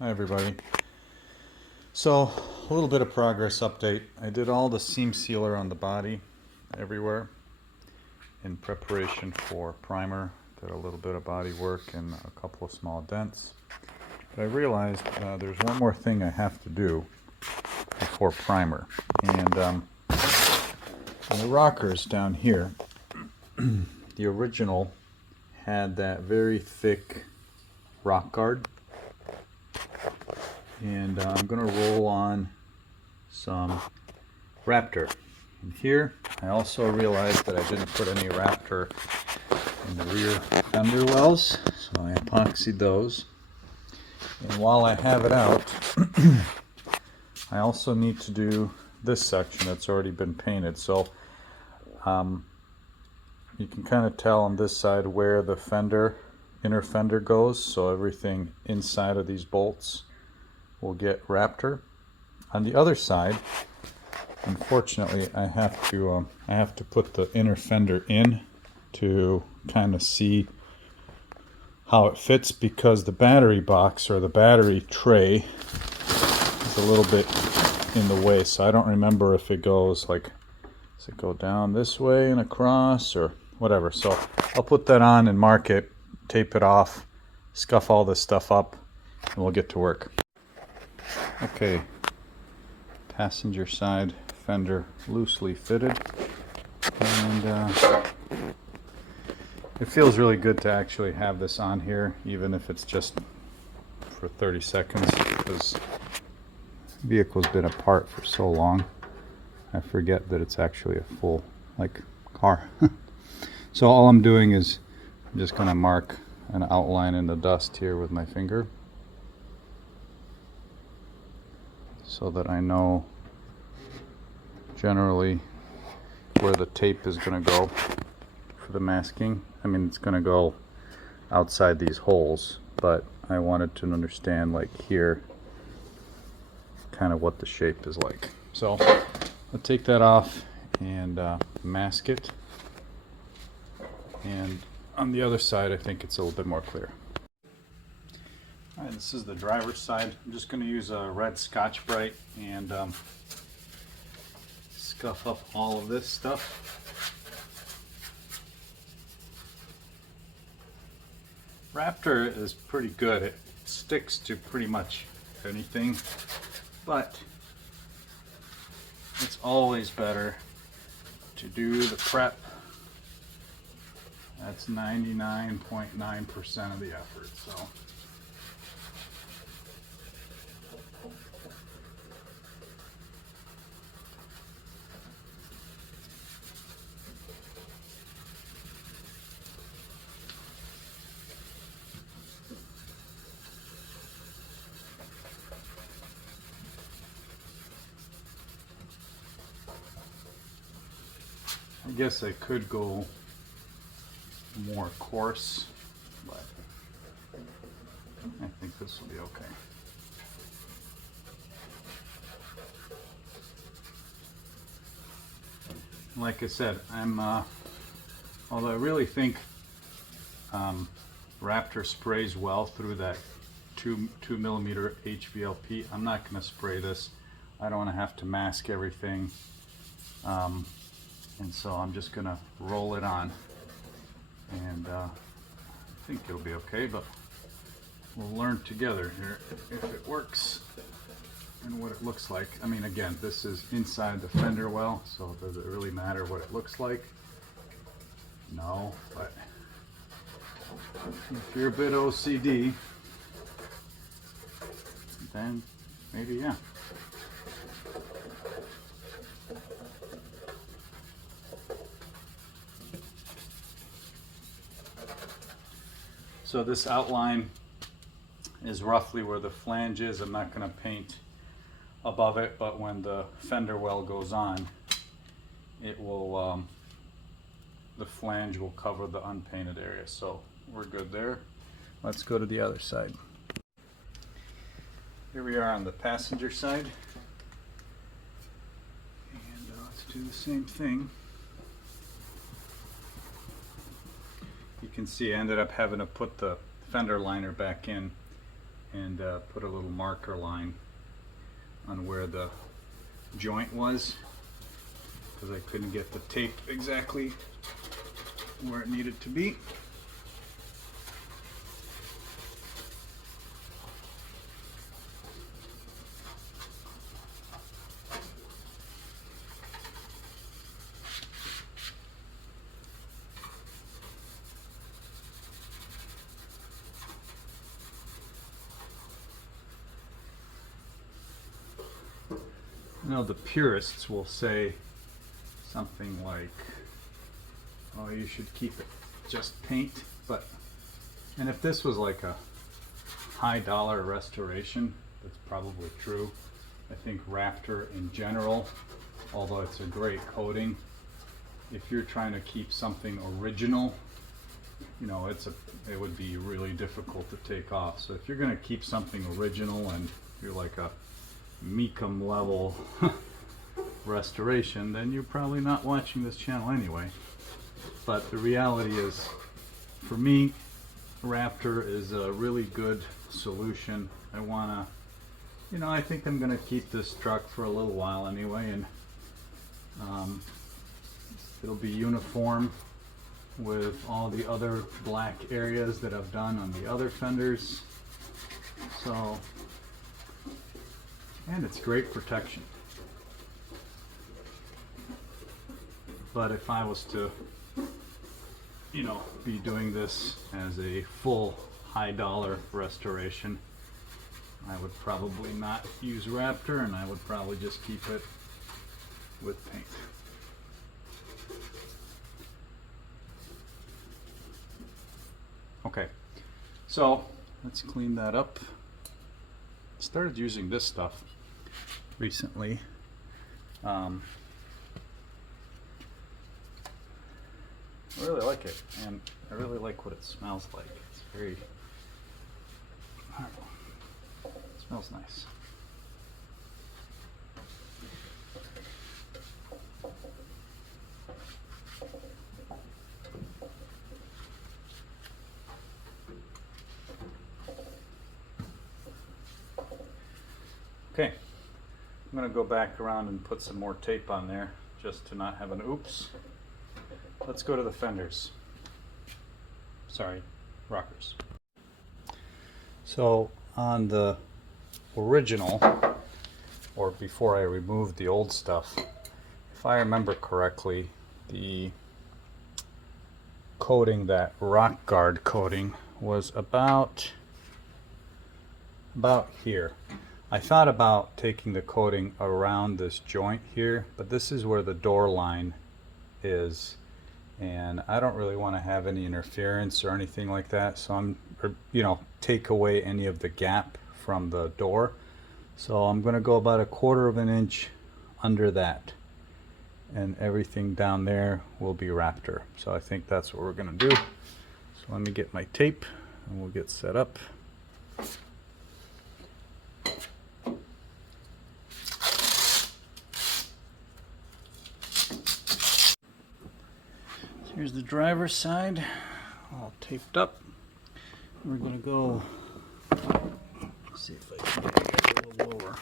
Hi everybody. So a little bit of progress update. I did all the seam sealer on the body everywhere in preparation for primer. Did a little bit of body work and a couple of small dents. But I realized there's one more thing I have to do before primer. And the rockers down here, the original had that very thick rock guard. And I'm going to roll on some Raptor. And here I also realized that I didn't put any Raptor in the rear fender wells, so I epoxied those. And while I have it out, I also need to do this section that's already been painted. So you can kind of tell on this side where the fender, inner fender goes, so everything inside of these bolts will get Raptor. On the other side, unfortunately, I have to put the inner fender in to kind of see how it fits, because the battery box or the battery tray is a little bit in the way. So I don't remember if it goes like, does it go down this way and across or whatever. So I'll put that on and mark it, tape it off, scuff all this stuff up, and we'll get to work. Okay, passenger side fender loosely fitted, and it feels really good to actually have this on here, even if it's just for 30 seconds, because the vehicle's been apart for so long. I forget that it's actually a full, like, car. So all I'm doing is I'm just going to mark an outline in the dust here with my finger, so that I know generally where the tape is going to go for the masking. I mean, it's going to go outside these holes, but I wanted to understand, like here, kind of what the shape is like. So I'll take that off and mask it. And on the other side, I think it's a little bit more clear. All right, this is the driver's side. I'm just going to use a red Scotch-Brite and scuff up all of this stuff. Raptor is pretty good. It sticks to pretty much anything, but it's always better to do the prep. That's 99.9% of the effort. So I guess I could go more coarse, but I think this will be okay. Like I said, although I really think Raptor sprays well through that 2mm HVLP, I'm not going to spray this. I don't want to have to mask everything. And so I'm just going to roll it on, and I think it'll be okay, but we'll learn together here if it works and what it looks like. I mean, again, this is inside the fender well, so does it really matter what it looks like? No, but if you're a bit OCD, then maybe, yeah. So this outline is roughly where the flange is. I'm not going to paint above it, but when the fender well goes on, it will, the flange will cover the unpainted area. So we're good there. Let's go to the other side. Here we are on the passenger side. And let's do the same thing. You can see I ended up having to put the fender liner back in and put a little marker line on where the joint was, because I couldn't get the tape exactly where it needed to be. You know, the purists will say something like, oh, you should keep it just paint, but, and if this was like a high dollar restoration, that's probably true. I think Raptor in general, although it's a great coating, if you're trying to keep something original, you know, it would be really difficult to take off. So if you're going to keep something original and you're like a Mecum level restoration, then you're probably not watching this channel anyway. But the reality is, for me, Raptor is a really good solution. I wanna, you know, I think I'm gonna keep this truck for a little while anyway, and it'll be uniform with all the other black areas that I've done on the other fenders. So, and it's great protection. But if I was to, you know, be doing this as a full high dollar restoration, I would probably not use Raptor, and I would probably just keep it with paint. Okay, so let's clean that up. Started using this stuff recently. I really like it, and I really like what it smells like. It's very, I don't know, it smells nice. Okay, I'm going to go back around and put some more tape on there just to not have an oops. Let's go to the fenders. Sorry, rockers. So on the original, or before I removed the old stuff, if I remember correctly, the coating, that rock guard coating, was about here. I thought about taking the coating around this joint here, but this is where the door line is, and I don't really want to have any interference or anything like that, so I'm, you know, take away any of the gap from the door. So I'm going to go about 1/4 of an inch under that, and everything down there will be Raptor. So I think that's what we're going to do. So let me get my tape and we'll get set up. Here's the driver's side, all taped up. We're going to go, let's see if I can get it a little lower.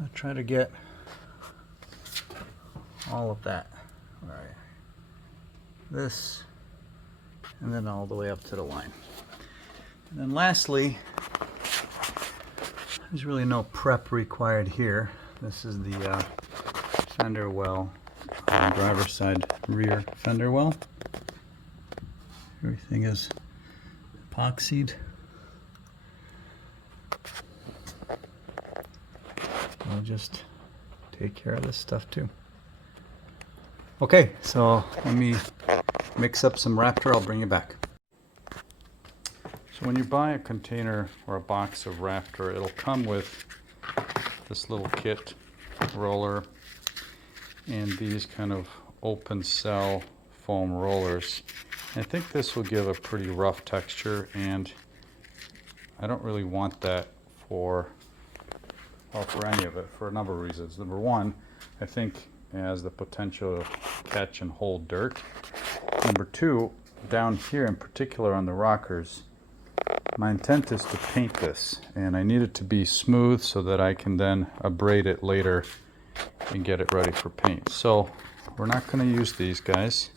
I'll try to get all of that. All right. This, and then all the way up to the line. And then lastly, there's really no prep required here. This is the fender well, driver's side rear fender well. Everything is epoxied. I'll just take care of this stuff too. Okay, so let me mix up some Raptor. I'll bring you back. So when you buy a container or a box of Raptor, it'll come with this little kit, roller, and these kind of open cell foam rollers. I think this will give a pretty rough texture, and I don't really want that for, well, for any of it, for a number of reasons. Number one, I think it has the potential to catch and hold dirt. Number two, down here in particular on the rockers, my intent is to paint this, and I need it to be smooth so that I can then abrade it later and get it ready for paint. So we're not going to use these guys.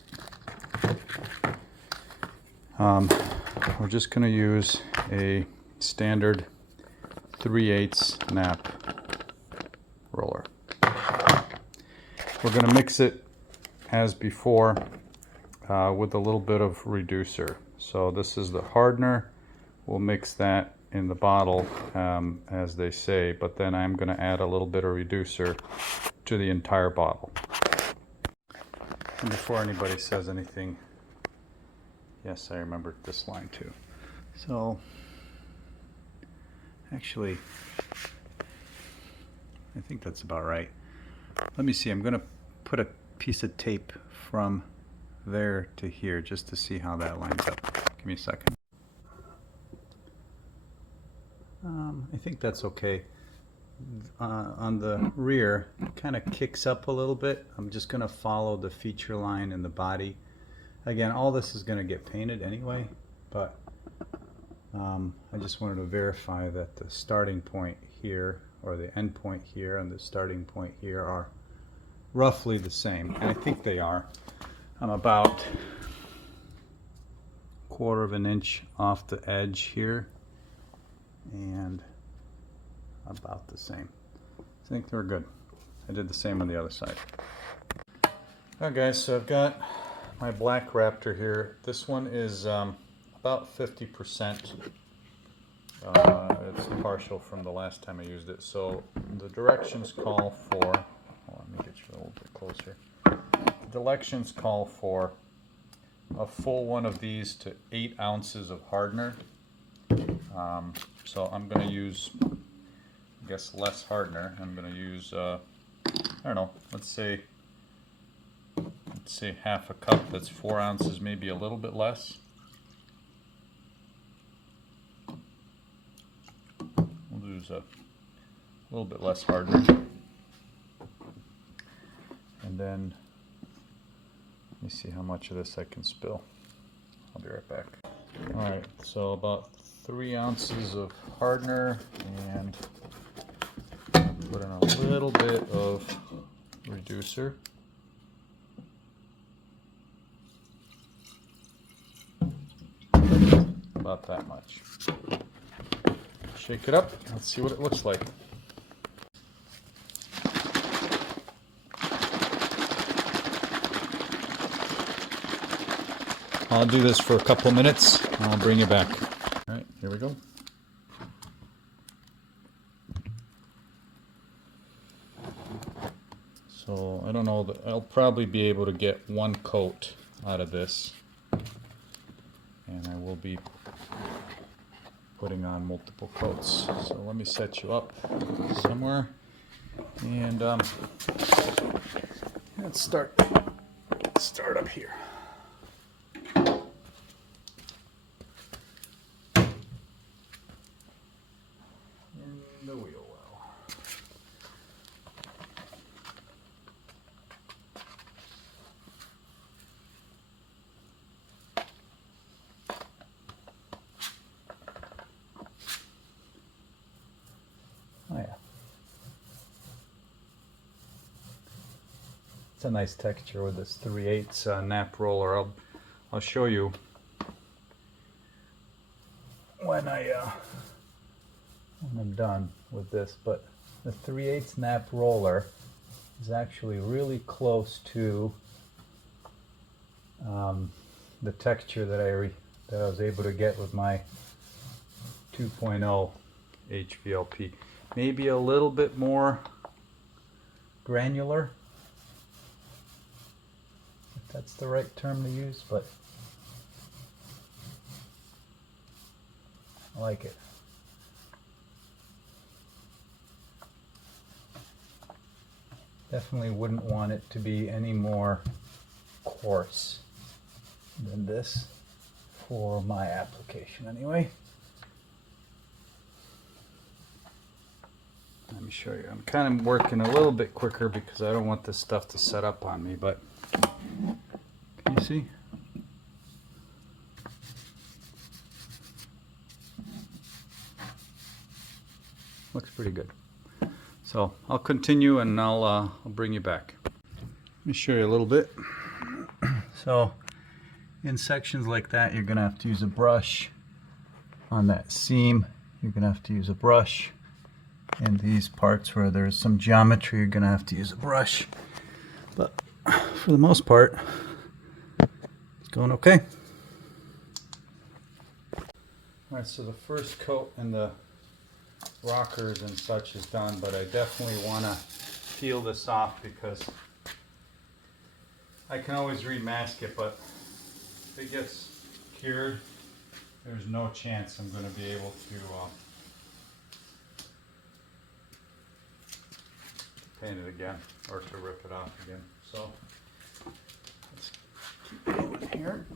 We're just going to use a standard 3/8 nap roller. We're going to mix it as before with a little bit of reducer. So this is the hardener. We'll mix that in the bottle as they say, but then I'm going to add a little bit of reducer to the entire bottle. And before anybody says anything, yes, I remembered this line too. So actually, I think that's about right. Let me see, I'm going to put a piece of tape from there to here just to see how that lines up. Give me a second. I think that's okay. On the rear, it kind of kicks up a little bit. I'm just going to follow the feature line in the body. Again, all this is going to get painted anyway, but I just wanted to verify that the starting point here, or the end point here, and the starting point here are roughly the same, and I think they are. I'm about 1/4 inch off the edge here, and about the same. I think they're good. I did the same on the other side. Alright guys, so I've got my black Raptor here. This one is about 50%. It's partial from the last time I used it. So the directions call for, let me get you a little bit closer. The directions call for a full one of these to 8 ounces of hardener. So I'm going to use, I guess, less hardener. I'm going to use, I don't know, let's say half a cup. That's 4 ounces, maybe a little bit less. We'll use a little bit less hardener. And then, let me see how much of this I can spill. I'll be right back. Alright, so about 3 ounces of hardener, and put in a little bit of reducer. About that much. Shake it up. Let's see what it looks like. I'll do this for a couple of minutes and I'll bring you back. All right, here we go. So I don't know, I'll probably be able to get 1 coat out of this, and I will be putting on multiple coats. So let me set you up somewhere, and let's start up here. In the wheel well. Oh yeah. It's a nice texture with this 3/8 nap roller. I'll show you when I'm done with this, but the 3/8 nap roller is actually really close to the texture that I was able to get with my 2.0 HVLP. Maybe a little bit more granular, if that's the right term to use, but I like it. Definitely wouldn't want it to be any more coarse than this for my application anyway. Let me show you. I'm kind of working a little bit quicker because I don't want this stuff to set up on me, but can you see? Looks pretty good. So I'll continue and I'll bring you back. Let me show you a little bit. So in sections like that, you're gonna have to use a brush. On that seam, you're gonna have to use a brush. And these parts where there's some geometry, you're gonna have to use a brush. But for the most part, it's going okay. Alright, so the first coat and the rockers and such is done, but I definitely want to peel this off because I can always remask it, but if it gets cured, there's no chance I'm going to be able to paint it again or to rip it off again. So let's keep going here.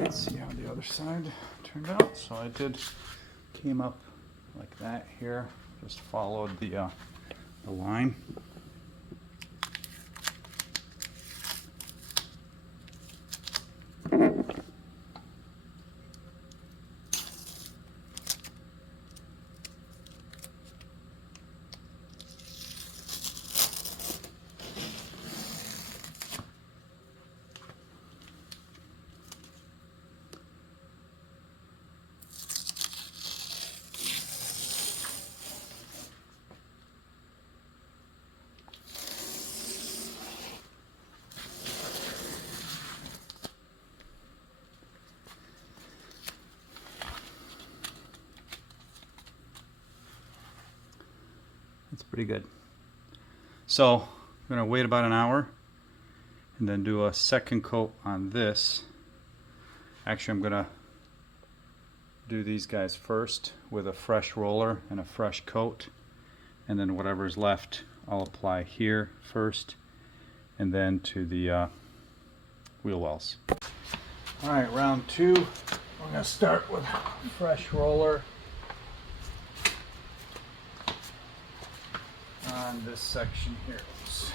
Let's see how the other side turned out. So I came up like that here, just followed the line. That's pretty good. So I'm going to wait about an hour and then do a second coat on this. Actually, I'm going to do these guys first with a fresh roller and a fresh coat, and then whatever's left I'll apply here first and then to the wheel wells. Alright, round two. We're going to start with fresh roller on this section here. Oops.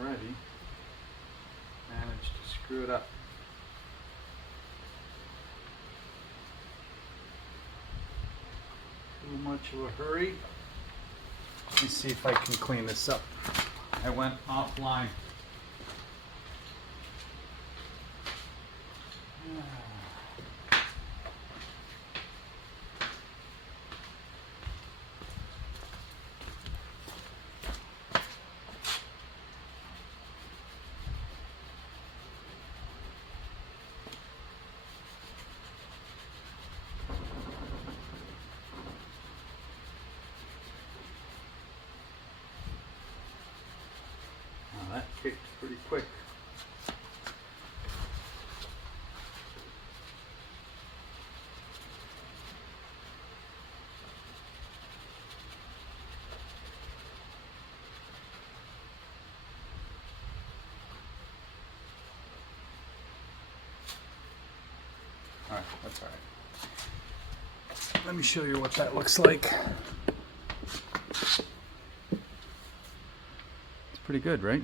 Already managed to screw it up. Too much of a hurry. Let me see if I can clean this up. I went offline. That kicked pretty quick. All right, that's all right. Let me show you what that looks like. It's pretty good, right?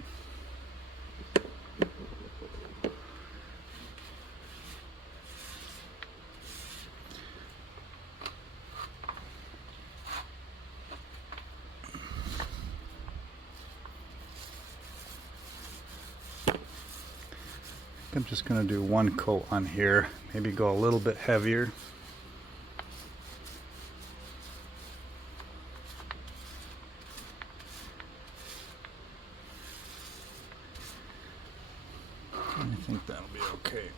I'm just going to do one coat on here, maybe go a little bit heavier. I think that'll be okay.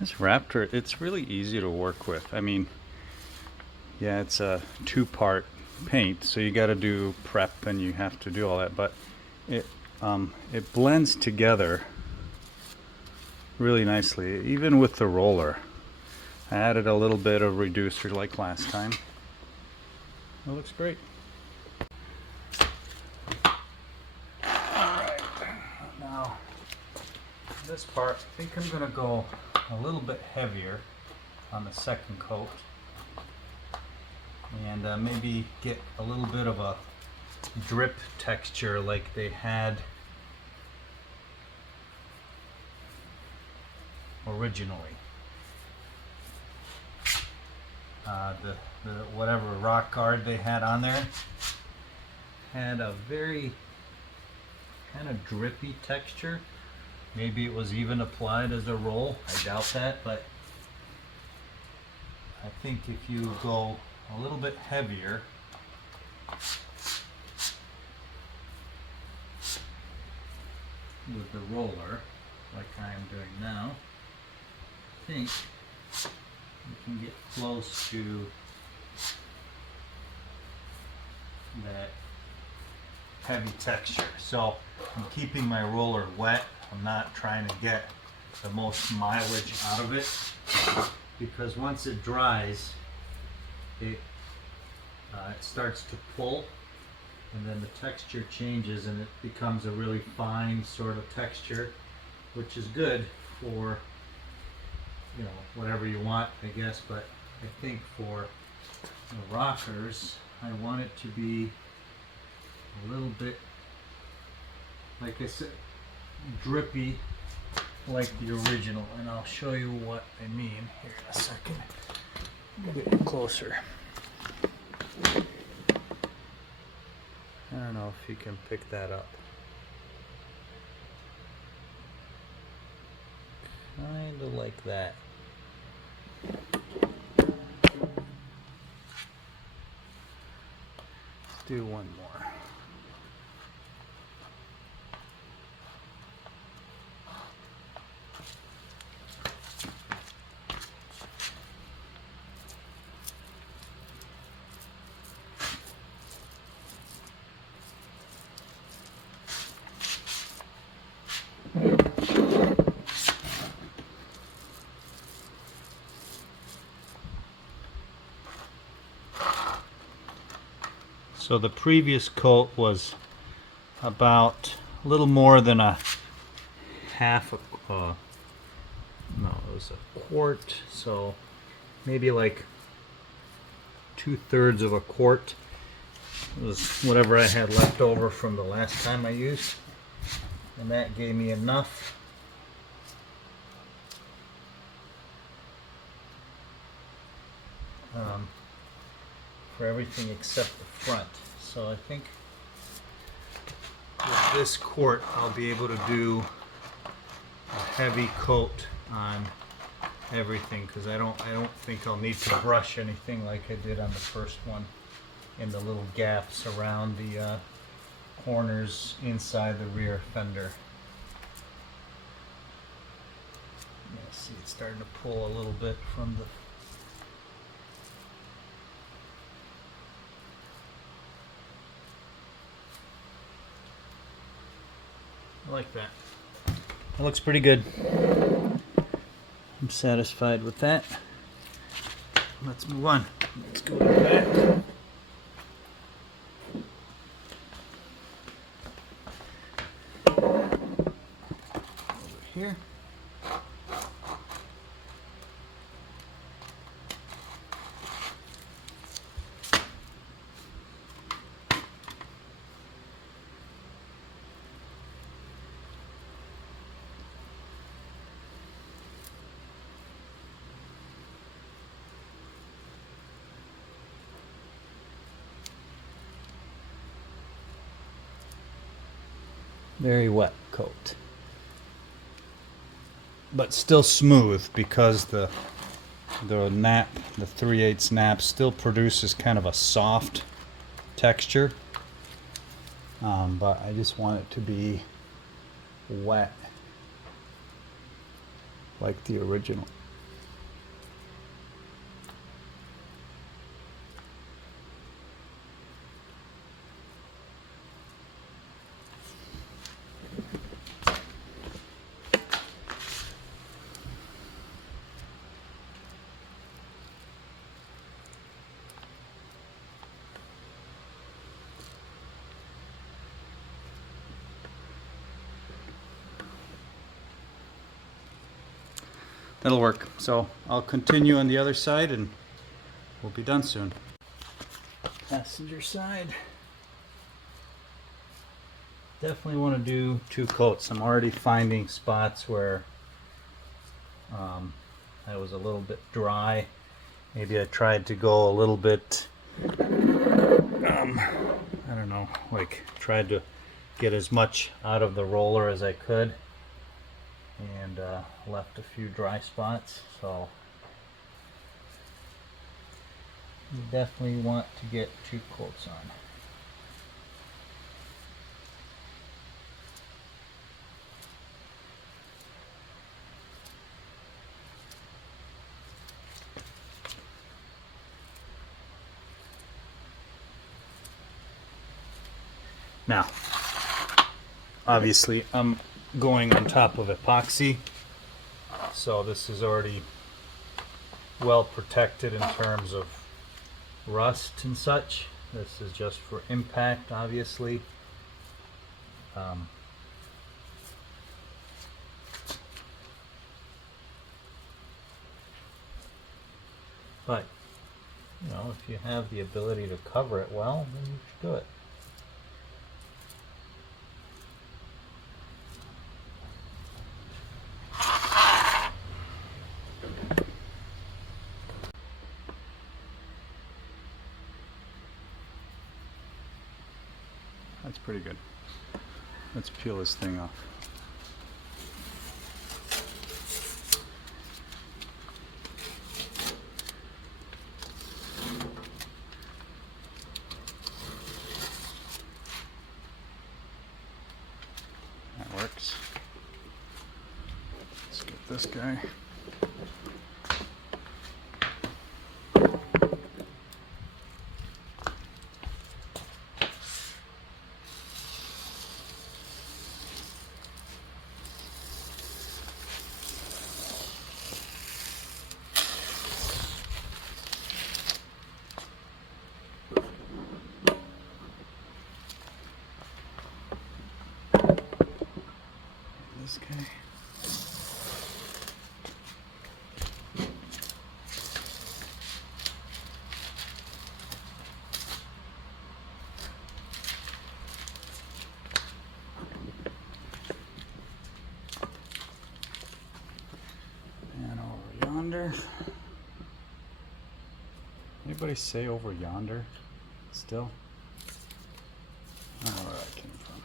This Raptor, it's really easy to work with. I mean, yeah, it's a two-part paint, so you got to do prep and you have to do all that, but it blends together really nicely, even with the roller. I added a little bit of reducer like last time. It looks great. Alright, now this part, I think I'm going to go a little bit heavier on the second coat and maybe get a little bit of a drip texture like they had originally. The whatever rock guard they had on there had a very kind of drippy texture. Maybe it was even applied as a roll. I doubt that, but I think if you go a little bit heavier with the roller, like I am doing now, I think you can get close to that heavy texture. So I'm keeping my roller wet. I'm not trying to get the most mileage out of it, because once it dries, it starts to pull, and then the texture changes and it becomes a really fine sort of texture, which is good for, you know, whatever you want, I guess. But I think for the rockers, I want it to be a little bit, like I said, drippy like the original, and I'll show you what I mean here in a second. Get closer. I don't know if you can pick that up. Kind of like that. Let's do one more. So the previous coat was about a little more than a half a, no, it was a quart, so maybe like 2/3 of a quart. It was whatever I had left over from the last time I used, and that gave me enough for everything except the front. So I think with this quart I'll be able to do a heavy coat on everything, because I don't think I'll need to brush anything like I did on the first one in the little gaps around the corners inside the rear fender. Yeah, see, it's starting to pull a little bit from the like that. It looks pretty good. I'm satisfied with that. Let's move on. Let's go to the back. Over here. Very wet coat, but still smooth because the nap, the 3/8 nap, still produces kind of a soft texture. But I just want it to be wet like the original. That'll work. So I'll continue on the other side and we'll be done soon. Passenger side. Definitely want to do 2 coats. I'm already finding spots where I was a little bit dry. Maybe I tried to go a little bit, I don't know, like tried to get as much out of the roller as I could, and left a few dry spots. So you definitely want to get 2 coats on. Now, obviously I'm going on top of epoxy, so this is already well protected in terms of rust and such. This is just for impact, obviously. But, you know, if you have the ability to cover it well, then you should do it. That's pretty good. Let's peel this thing off. That works. Let's get this guy. This guy. And over yonder. Anybody say over yonder still? I don't know where that came from.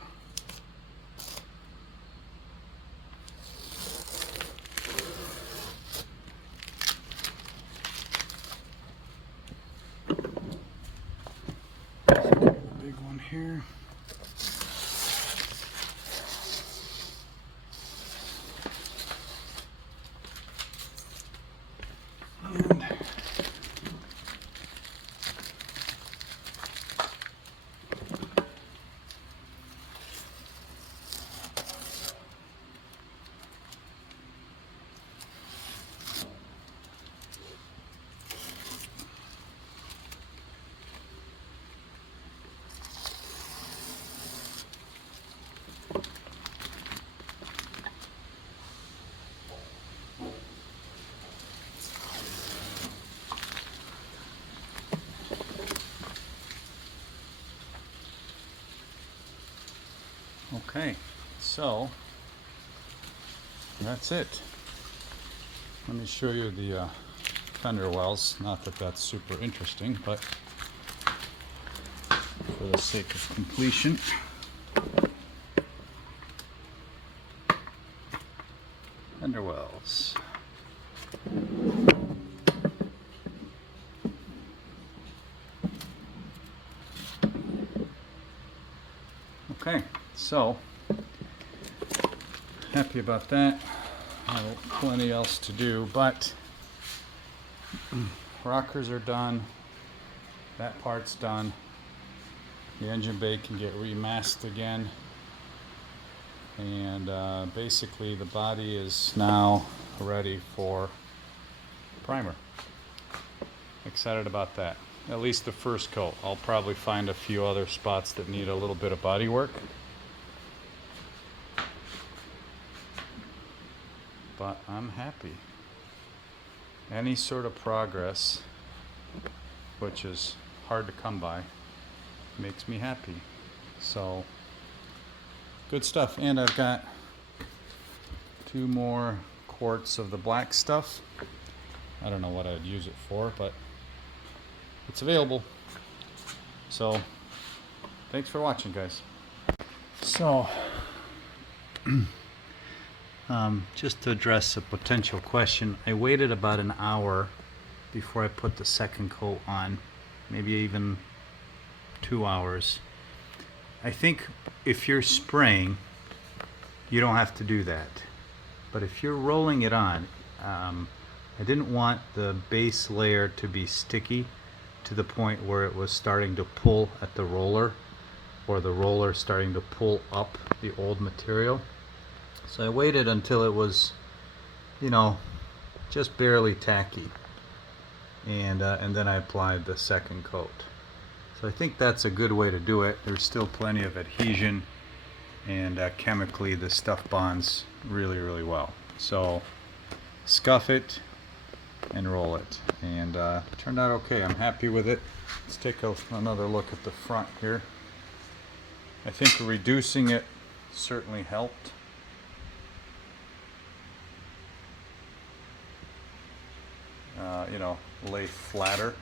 Big one here. And Okay, so that's it. Let me show you the fender wells. Not that that's super interesting, but for the sake of completion. Fender wells. Okay, so happy about that. Plenty else to do, but rockers are done. That part's done. The engine bay can get remasked again, and basically the body is now ready for primer. Excited about that. At least the first coat. I'll probably find a few other spots that need a little bit of body work, but I'm happy. Any sort of progress, which is hard to come by, makes me happy. So good stuff. And I've got 2 more quarts of the black stuff. I don't know what I'd use it for, but it's available. So thanks for watching, guys. So just to address a potential question, I waited about an hour before I put the second coat on, maybe even 2 hours. I think if you're spraying, you don't have to do that. But if you're rolling it on, I didn't want the base layer to be sticky to the point where it was starting to pull at the roller, or the roller starting to pull up the old material. So I waited until it was, you know, just barely tacky, and then I applied the second coat. So I think that's a good way to do it. There's still plenty of adhesion, and chemically the stuff bonds really, really well. So scuff it and roll it, and it turned out okay. I'm happy with it. Let's take another look at the front here. I think reducing it certainly helped. You know, lay flatter,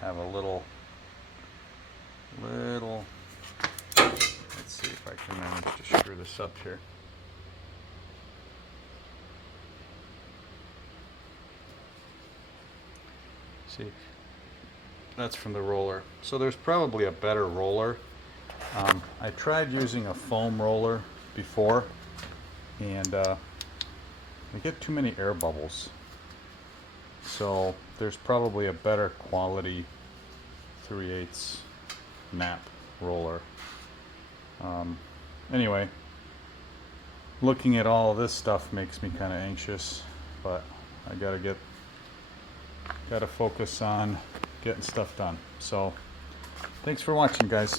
have a little, let's see if I can manage to screw this up here. See, that's from the roller. So there's probably a better roller. I tried using a foam roller before, and I get too many air bubbles. So there's probably a better quality 3/8 nap roller. Anyway, looking at all of this stuff makes me kind of anxious, but I gotta focus on getting stuff done. So thanks for watching, guys.